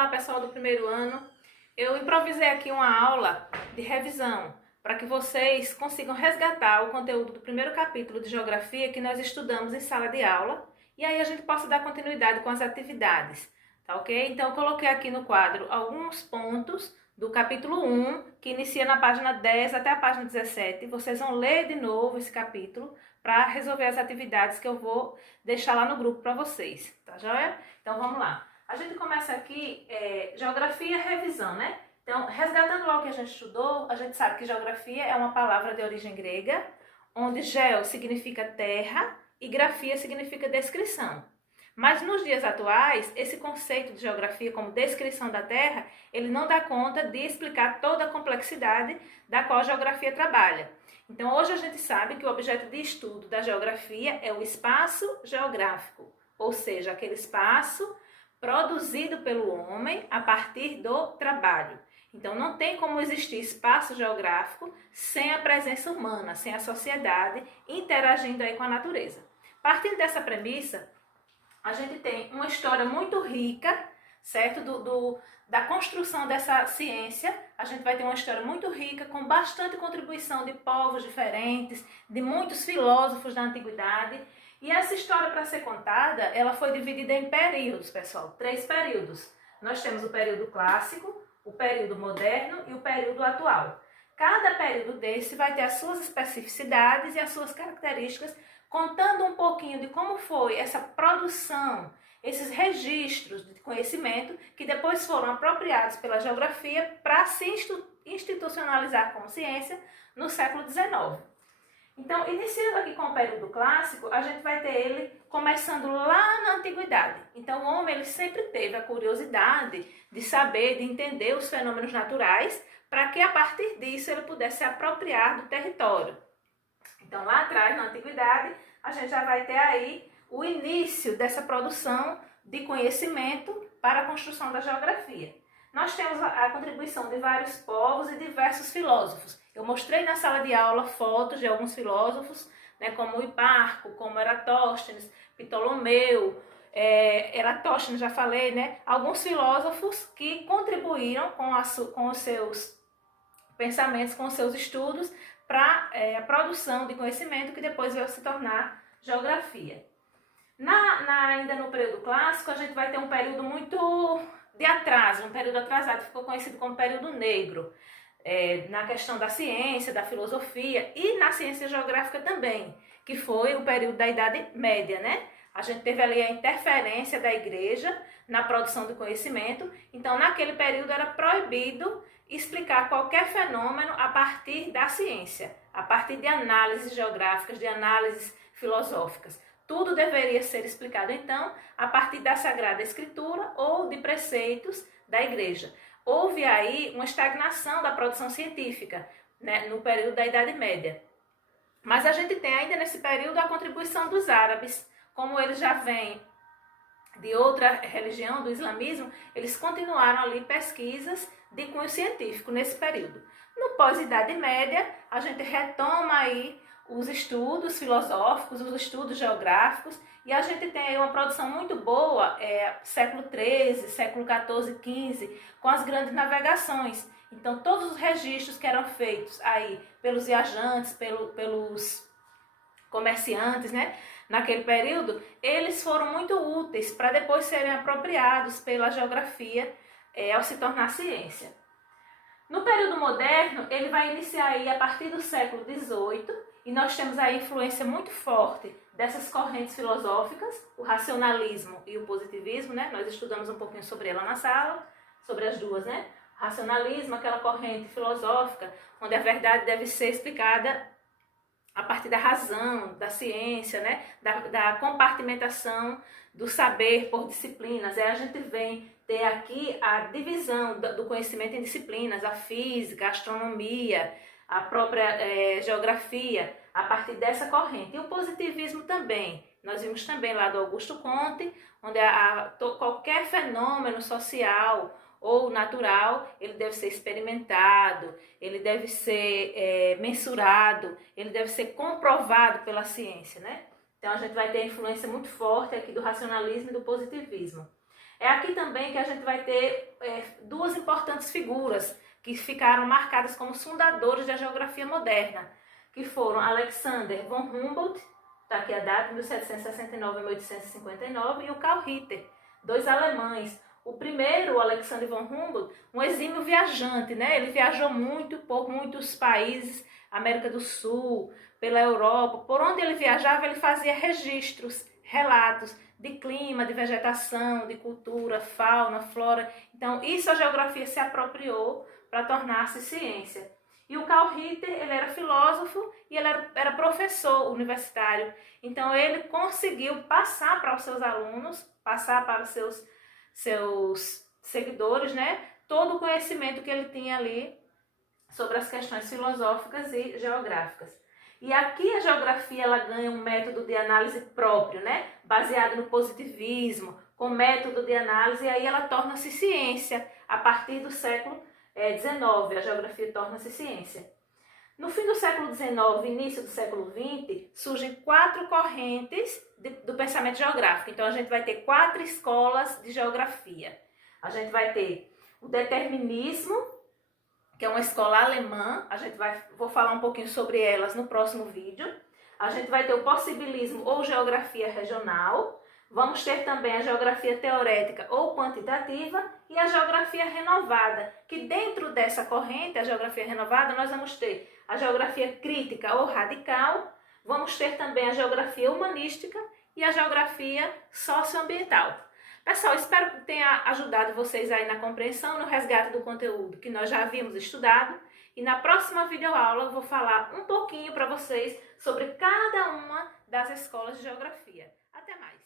Olá, pessoal do primeiro ano. Eu improvisei aqui uma aula de revisão para que vocês consigam resgatar o conteúdo do primeiro capítulo de Geografia que nós estudamos em sala de aula e aí a gente possa dar continuidade com as atividades, tá ok? Então eu coloquei aqui no quadro alguns pontos do capítulo 1, que inicia na página 10 até a página 17. Vocês vão ler de novo esse capítulo para resolver as atividades que eu vou deixar lá no grupo para vocês, tá joia? Então vamos lá. A gente começa aqui, geografia revisão, né? Então, resgatando logo o que a gente estudou, a gente sabe que geografia é uma palavra de origem grega, onde geo significa terra e grafia significa descrição. Mas nos dias atuais, esse conceito de geografia como descrição da terra, ele não dá conta de explicar toda a complexidade da qual a geografia trabalha. Então, hoje a gente sabe que o objeto de estudo da geografia é o espaço geográfico, ou seja, aquele espaço produzido pelo homem a partir do trabalho. Então, não tem como existir espaço geográfico sem a presença humana, sem a sociedade interagindo aí com a natureza. Partindo dessa premissa, a gente tem uma história muito rica, certo? Da construção dessa ciência. A gente vai ter uma história muito rica, com bastante contribuição de povos diferentes, de muitos filósofos da antiguidade. E essa história, para ser contada, ela foi dividida em períodos, pessoal, 3 períodos. Nós temos o período clássico, o período moderno e o período atual. Cada período desse vai ter as suas especificidades e as suas características, contando um pouquinho de como foi essa produção, esses registros de conhecimento que depois foram apropriados pela geografia para se institucionalizar como ciência no século XIX. Então, iniciando aqui com o período clássico, a gente vai ter ele começando lá na antiguidade. Então, o homem ele sempre teve a curiosidade de saber, de entender os fenômenos naturais, para que a partir disso ele pudesse se apropriar do território. Então, lá atrás, na antiguidade, a gente já vai ter aí o início dessa produção de conhecimento para a construção da geografia. Nós temos a contribuição de vários povos e diversos filósofos. Eu mostrei na sala de aula fotos de alguns filósofos, né, como Hiparco, como Eratóstenes, Ptolomeu, Eratóstenes, já falei, né, alguns filósofos que contribuíram com os seus pensamentos, com os seus estudos, para a produção de conhecimento que depois vai se tornar geografia. Ainda no período clássico, a gente vai ter um período muito de atraso, um período atrasado, ficou conhecido como período negro, na questão da ciência, da filosofia e na ciência geográfica também, que foi o período da Idade Média, né? A gente teve ali a interferência da igreja na produção do conhecimento, então naquele período era proibido explicar qualquer fenômeno a partir da ciência, a partir de análises geográficas, de análises filosóficas. Tudo deveria ser explicado, então, a partir da Sagrada Escritura ou de preceitos da igreja. Houve aí uma estagnação da produção científica, né, no período da Idade Média. Mas a gente tem ainda nesse período a contribuição dos árabes. Como eles já vêm de outra religião, do islamismo, eles continuaram ali pesquisas de cunho científico nesse período. No pós-Idade Média, a gente retoma aí os estudos filosóficos, os estudos geográficos, e a gente tem aí uma produção muito boa, século XIII, século XIV, XV, com as grandes navegações. Então, todos os registros que eram feitos aí pelos viajantes, pelos comerciantes, né, naquele período, eles foram muito úteis para depois serem apropriados pela geografia ao se tornar ciência. No período moderno, ele vai iniciar aí a partir do século XVIII, e nós temos a influência muito forte dessas correntes filosóficas, o racionalismo e o positivismo, né? Nós estudamos um pouquinho sobre ela na sala, sobre as duas, né? Racionalismo, aquela corrente filosófica, onde a verdade deve ser explicada a partir da razão, da ciência, né? Da compartimentação do saber por disciplinas. Aí a gente vem ter aqui a divisão do conhecimento em disciplinas, a física, a astronomia, a própria geografia, a partir dessa corrente. E o positivismo também. Nós vimos também lá do Augusto Comte, onde qualquer fenômeno social ou natural, ele deve ser experimentado, ele deve ser mensurado, ele deve ser comprovado pela ciência, né? Então a gente vai ter a influência muito forte aqui do racionalismo e do positivismo. É aqui também que a gente vai ter duas importantes figuras que ficaram marcadas como os fundadores da geografia moderna, que foram Alexander von Humboldt, está aqui a data, 1769 a 1859, e o Carl Ritter, dois alemães. O primeiro, o Alexander von Humboldt, um exímio viajante, né? Ele viajou muito por muitos países, América do Sul, pela Europa. Por onde ele viajava, ele fazia registros, relatos de clima, de vegetação, de cultura, fauna, flora. Então, isso a geografia se apropriou para tornar-se ciência. E o Carl Ritter, ele era filósofo e ele era professor universitário. Então, ele conseguiu passar para os seus alunos, passar para os seus seguidores, né, todo o conhecimento que ele tinha ali sobre as questões filosóficas e geográficas. E aqui a geografia ela ganha um método de análise próprio, né, baseado no positivismo, com método de análise, e aí ela torna-se ciência. A partir do século XIX, a geografia torna-se ciência. No fim do século XIX e início do século XX, surgem 4 correntes do pensamento geográfico. Então, a gente vai ter 4 escolas de geografia. A gente vai ter o determinismo, que é uma escola alemã. Vou falar um pouquinho sobre elas no próximo vídeo. A gente vai ter o possibilismo ou geografia regional. Vamos ter também a geografia teorética ou quantitativa e a geografia renovada, que dentro dessa corrente, a geografia renovada, nós vamos ter a geografia crítica ou radical, vamos ter também a geografia humanística e a geografia socioambiental. Pessoal, espero que tenha ajudado vocês aí na compreensão, no resgate do conteúdo que nós já havíamos estudado. E na próxima videoaula eu vou falar um pouquinho para vocês sobre cada uma das escolas de geografia. Até mais!